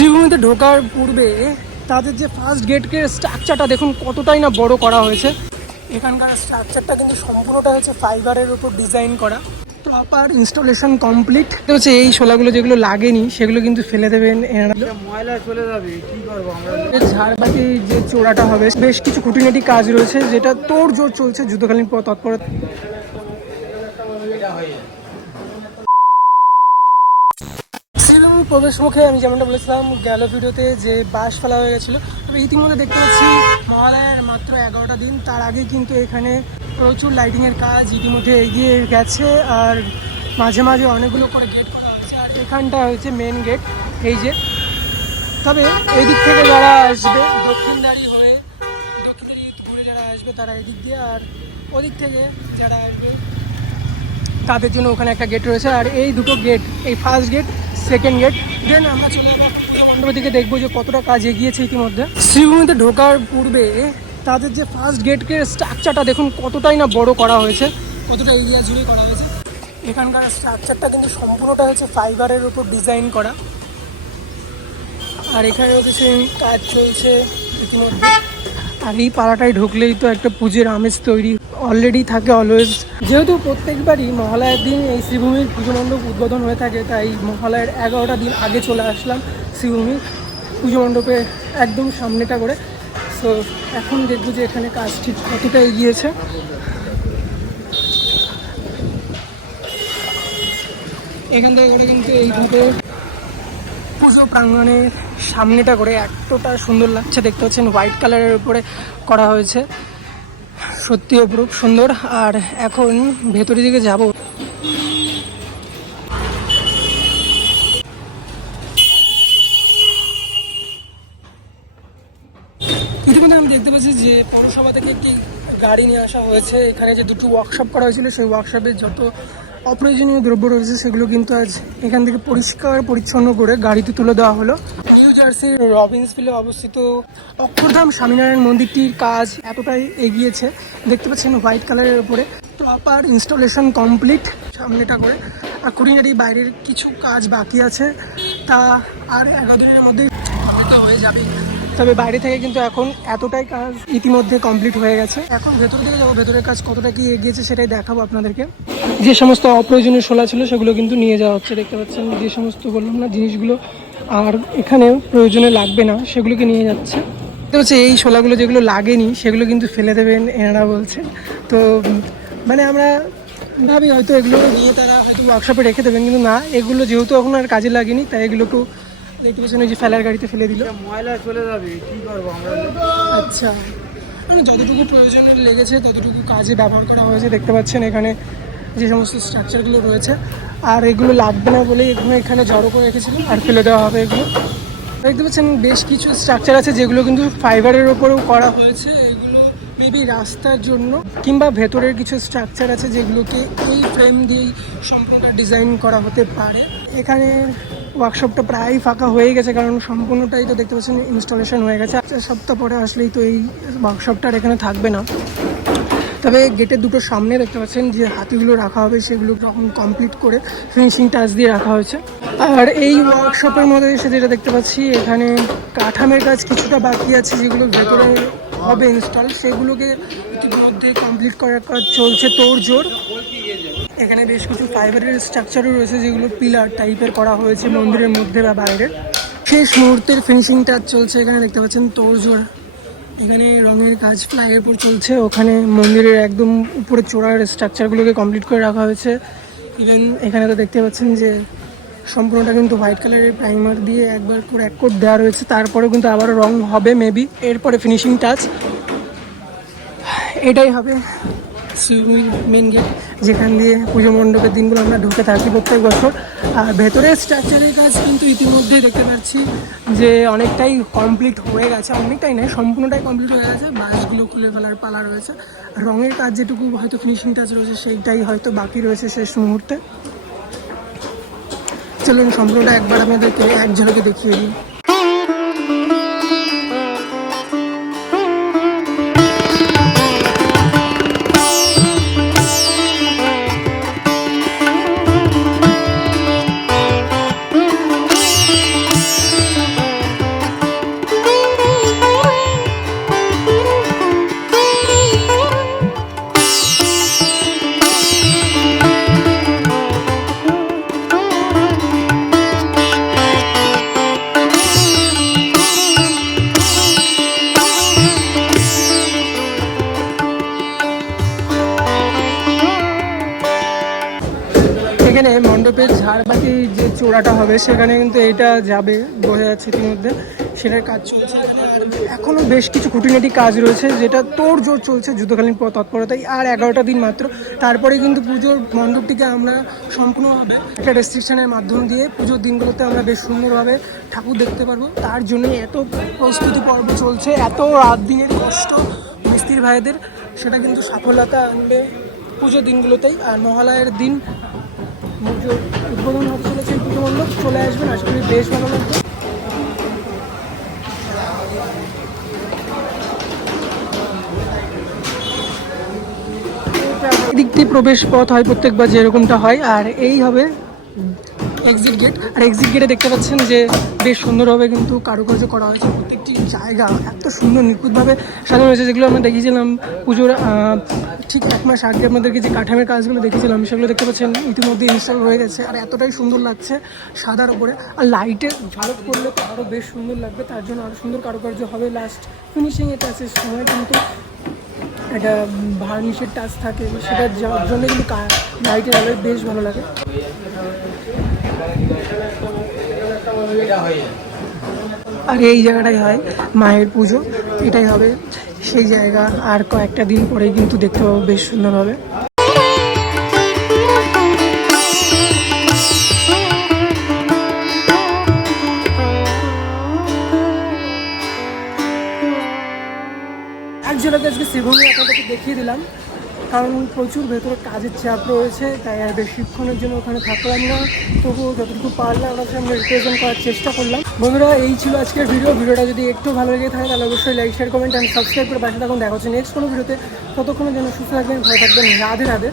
শ্রীভূমিতে ঢোকার পূর্বে তাদের যে ফার্স্ট গেটের স্ট্রাকচারটা দেখুন কতটাই না বড় করা হয়েছে। এখানকার স্ট্রাকচারটা কিন্তু সম্পূর্ণটা হচ্ছে ফাইবারের উপর ডিজাইন করা। প্রপার ইনস্টলেশন কমপ্লিট হচ্ছে। এই শোলাগুলো যেগুলো লাগেনি সেগুলো কিন্তু ফেলে দেবেন, ময়লা চলে যাবে, কি করবো আমরা। ঝাড়বাতি যে চোড়াটা হবে, বেশ কিছু খুঁটিনাটি কাজ রয়েছে যেটা তোড়জোড় চলছে যুদ্ধকালীন তৎপরতা। প্রবেশ মুখে আমি যেমনটা বলেছিলাম গেল ভিডিওতে যে বাঁশ ফেলা হয়ে গেছিলো, তবে ইতিমধ্যে দেখতে পাচ্ছি মহালয়ার মাত্র 11টা দিন, তার আগে কিন্তু এখানে প্রচুর লাইটিংয়ের কাজ ইতিমধ্যে এগিয়ে গেছে। আর মাঝে মাঝে অনেকগুলো করে গেট করা হচ্ছে। আর এখানটা হচ্ছে মেন গেট, এই যে। তবে এই দিক থেকে যারা আসবে দক্ষিণদারি হয়ে, দক্ষিণদারি ঘুরে যারা আসবে তারা এদিক দিয়ে, আর ওদিক থেকে যারা আসবে তাদের জন্য ওখানে একটা গেট রয়েছে। আর এই দুটো গেট, এই ফার্স্ট গেট, সেকেন্ড গেট। দেন আমরা চলে যাবো পুজো মণ্ডপের দিকে, দেখবো যে কতটা কাজ এগিয়েছে ইতিমধ্যে। শ্রীভূমিতে ঢোকার পূর্বে তাদের যে ফার্স্ট গেটের স্ট্রাকচারটা দেখুন কতটাই না বড় করা হয়েছে, কতটা এরিয়া জুড়ে করা হয়েছে। এখানকার স্ট্রাকচারটা কিন্তু সম্পূর্ণটা হচ্ছে ফাইবারের উপর ডিজাইন করা। আর এখানেও কিছু কাজ চলছে ইতিমধ্যে। আর এই পাড়াটায় ঢুকলেই তো একটা পুজোর আমেজ তৈরি অলরেডি থাকে অলওয়েজ। যেহেতু প্রত্যেকবারই মহালয়ার দিন এই শ্রীভূমির পুজো মণ্ডপ উদ্বোধন হয়ে থাকে, তাই মহালয়ার 11টা দিন আগে চলে আসলাম শ্রীভূমির পুজো মণ্ডপে একদম সামনেটা করে। সো এখন দেখবো যে এখানে কাজ ঠিক কতটা এগিয়েছে। এখান থেকে করে কিন্তু এইভাবে পুজো প্রাঙ্গণের সামনেটা করে এতটা সুন্দর লাগছে, দেখতে পাচ্ছেন হোয়াইট কালারের উপরে করা হয়েছে, সত্যি অপরূপ সুন্দর। আর এখন ভেতরের দিকে যাব। ইতিমধ্যে আমি দেখতে পাচ্ছি যে পৌরসভা থেকে একটি গাড়ি নিয়ে আসা হয়েছে। এখানে যে দুটো ওয়ার্কশপ করা হয়েছিল সেই ওয়ার্কশপে যত অপ্রয়োজনীয় দ্রব্য রয়েছে সেগুলো কিন্তু আজ এখান থেকে পরিষ্কার পরিচ্ছন্ন করে গাড়িতে তুলে দেওয়া হলো। নিউ জার্সির রবিন্সভিলে অবস্থিত অক্ষরধাম স্বামীনারায়ণ মন্দিরটির কাজ এতটাই এগিয়েছে, দেখতে পাচ্ছেন হোয়াইট কালারের উপরে প্রপার ইনস্টলেশন কমপ্লিট সামনেটা করে। আর খুঁটিনাটি বাইরের কিছু কাজ বাকি আছে, তা আর 11 দিনের মধ্যে হয়ে যাবে। তবে বাইরে থেকে কিন্তু এখন এতটাই কাজ ইতিমধ্যে কমপ্লিট হয়ে গেছে। এখন ভেতর দিকে যাবো, ভেতরের কাজ কতটা কি এগিয়েছে সেটাই দেখাবো আপনাদেরকে। যে সমস্ত অপ্রয়োজনীয় শোলা ছিল সেগুলো কিন্তু নিয়ে যাওয়া হচ্ছে, দেখতে পাচ্ছেন যে সমস্ত বললাম না জিনিসগুলো আর এখানে প্রয়োজনে লাগবে না সেগুলোকে নিয়ে যাচ্ছে। দেখতে হচ্ছে এই শোলাগুলো যেগুলো লাগেনি সেগুলো কিন্তু ফেলে দেবেন এনারা বলছেন। তো মানে আমরা ভাবি হয়তো এগুলো নিয়ে তারা হয়তো ওয়ার্কশপে রেখে দেবেন, কিন্তু না, এগুলো যেহেতু এখন আর কাজে লাগেনি তাই এগুলো একটু দেখতে পাচ্ছেন ওই যে ফেলার গাড়িতে ফেলে দিল। ময়লা চলে যাবে, কি করবো আমরা। আচ্ছা, মানে যতটুকু প্রয়োজন লেগেছে ততটুকু কাজে ব্যবহার করা হয়েছে। দেখতে পাচ্ছেন এখানে যে সমস্ত স্ট্রাকচারগুলো রয়েছে, আর এগুলো লাগবে না বলেই এগুলো এখানে জড়ো করে রেখেছিল আর ফেলে দেওয়া হবে এগুলো। দেখতে পাচ্ছেন বেশ কিছু স্ট্রাকচার আছে যেগুলো কিন্তু ফাইবারের ওপরেও করা হয়েছে। এগুলো মেবি রাস্তার জন্য, কিংবা ভেতরের কিছু স্ট্রাকচার আছে যেগুলোকে এই ফ্রেম দিয়েই সম্পূর্ণ ডিজাইন করা হতে পারে। এখানে ওয়ার্কশপটা প্রায় ফাঁকা হয়ে গেছে, কারণ সম্পূর্ণটাই তো দেখতে পাচ্ছেন ইনস্টলেশন হয়ে গেছে। 4 সপ্তাহ পরে আসলেই তো এই ওয়ার্কশপটা আর এখানে থাকবে না। তবে গেটের দুটো সামনে দেখতে পাচ্ছেন যে হাতিগুলো রাখা হবে, সেগুলো তখন কমপ্লিট করে ফিনিশিং টাচ দিয়ে রাখা হয়েছে। আর এই ওয়ার্কশপের মধ্যে এসে যেটা দেখতে পাচ্ছি এখানে কাঠামের কাজ কিছুটা বাকি আছে, যেগুলো ভেতরে হবে ইনস্টল, সেগুলোকে ইতিমধ্যে কমপ্লিট করার কাজ চলছে তোড়জোড়। এখানে বেশ কিছু ফাইবারের স্ট্রাকচারও রয়েছে যেগুলো পিলার টাইপের করা হয়েছে মন্দিরের মধ্যে বা বাইরে। শেষ মুহূর্তের ফিনিশিং টাচ চলছে এখানে, দেখতে পাচ্ছেন তোড়জোড়। এখানে রঙের কাজ ফ্লাইয়ের উপর চলছে, ওখানে মন্দিরের একদম উপরে চোড়ার স্ট্রাকচারগুলোকে কমপ্লিট করে রাখা হয়েছে। ইভেন এখানে তো দেখতে পাচ্ছেন যে সম্পূর্ণটা কিন্তু হোয়াইট কালারের প্রাইমার দিয়ে একবার করে এক কোট দেওয়া রয়েছে, তারপরেও কিন্তু আবারও রং হবে মেবি, এরপরে ফিনিশিং টাচ। এটাই হবে শ্রীভূমির মেন গেট, যেখান দিয়ে পুজো মণ্ডপের দিনগুলো আমরা ঢুকে থাকি প্রত্যেক বছর। আর ভেতরের স্ট্রাকচারের কাজ কিন্তু ইতিমধ্যে দেখতে পাচ্ছি যে অনেকটাই কমপ্লিট হয়ে গেছে, অনেকটাই নয় সম্পূর্ণটাই কমপ্লিট হয়ে গেছে। বাঁশগুলো খুলে ফেলার পালা রয়েছে, রঙের কাজ যেটুকু হয়তো ফিনিশিং টাচ রয়েছে সেইটাই হয়তো বাকি রয়েছে শেষ মুহূর্তে। চলুন সম্পূর্ণটা একবার আপনাদেরকে এক ঝলকে দেখিয়ে দিই। ঝাড়বাতি যে চূড়াটা হবে সেখানে কিন্তু এটা যাবে, বোঝা যাচ্ছে ইতিমধ্যে সেটার কাজ চলছে এখানে। আর এখনও বেশ কিছু খুঁটিনাটি কাজ রয়েছে যেটা তোড়জোড় চলছে যুদ্ধকালীন তৎপরতায়। আর 11টা দিন মাত্র, তারপরে কিন্তু পুজোর মণ্ডপটিকে আমরা সম্পূর্ণভাবে একটা রেস্ট্রিকশনের মাধ্যম দিয়ে পুজোর দিনগুলোতে আমরা বেশ সুন্দরভাবে ঠাকুর দেখতে পারবো। তার জন্যই এত প্রস্তুতি পর্ব চলছে, এত রাত দিনের কষ্ট মিস্ত্রি ভাইদের, সেটা কিন্তু সফলতা আনবে পুজোর দিনগুলোতেই। আর মহালয়ের দিন পুজোর উদ্বোধন হতে চলেছে, এই পুজো মণ্ডপ চলে আসবেন, আশা করি বেশ ভালো লাগবে। এদিক দিয়ে প্রবেশ পথ হয় প্রত্যেকবার যেরকমটা হয়, আর এই হবে এক্সিট গেট। আর এক্সিট গেটে দেখতে পাচ্ছেন যে বেশ সুন্দরভাবে কিন্তু কারুকার্য করা হয়েছে, প্রত্যেকটি জায়গা এত সুন্দর নিখুঁতভাবে সাজানো হয়েছে। যেগুলো আমরা দেখিয়েছিলাম পুজোর ঠিক 1 মাস আগে আপনাদেরকে যে কাঠামের কাজগুলো দেখেছিলাম সেগুলো দেখতে পাচ্ছেন ইতিমধ্যে ইনস্টল হয়ে গেছে। আর এতটাই সুন্দর লাগছে সাদার উপরে, আর লাইটের ঝলক করলে তো আরও বেশ সুন্দর লাগবে, তার জন্য আরও সুন্দর কারুকার্য হবে। লাস্ট ফিনিশিংয়ে টাচের সময় কিন্তু একটা ভার্নিশের টাচ থাকে, সেটার জন্য কিন্তু লাইটের আলোয় বেশ ভালো লাগে। আর এই জায়গাটাই হয় মায়ের পুজো, এটাই হবে সেই জায়গা। আর কয়েকটা দিন পরেই কিন্তু দেখতে পাবো বেশ সুন্দর হবে। এক ঝলকে আজকে শ্রীভূমি আপনাদেরকে দেখিয়ে দিলাম, কারণ প্রচুর ভেতরে কাজের চাপ রয়েছে, তাই আর বেশিক্ষণের জন্য ওখানে থাকলাম না। তবুও যতটুকু পারলাম ওনার সামনে রিপ্রেজেন্ট করার চেষ্টা করলাম। বন্ধুরা, এই ছিল আজকের ভিডিওটা যদি একটু ভালো লেগে থাকে তাহলে অবশ্যই like, share, comment and subscribe করে পাশে থাকুন। দেখা হচ্ছে নেক্সট কোনো ভিডিওতে। ততক্ষণের জন্য সুস্থ থাকবেন, ভালো থাকবেন, রাধে রাধে।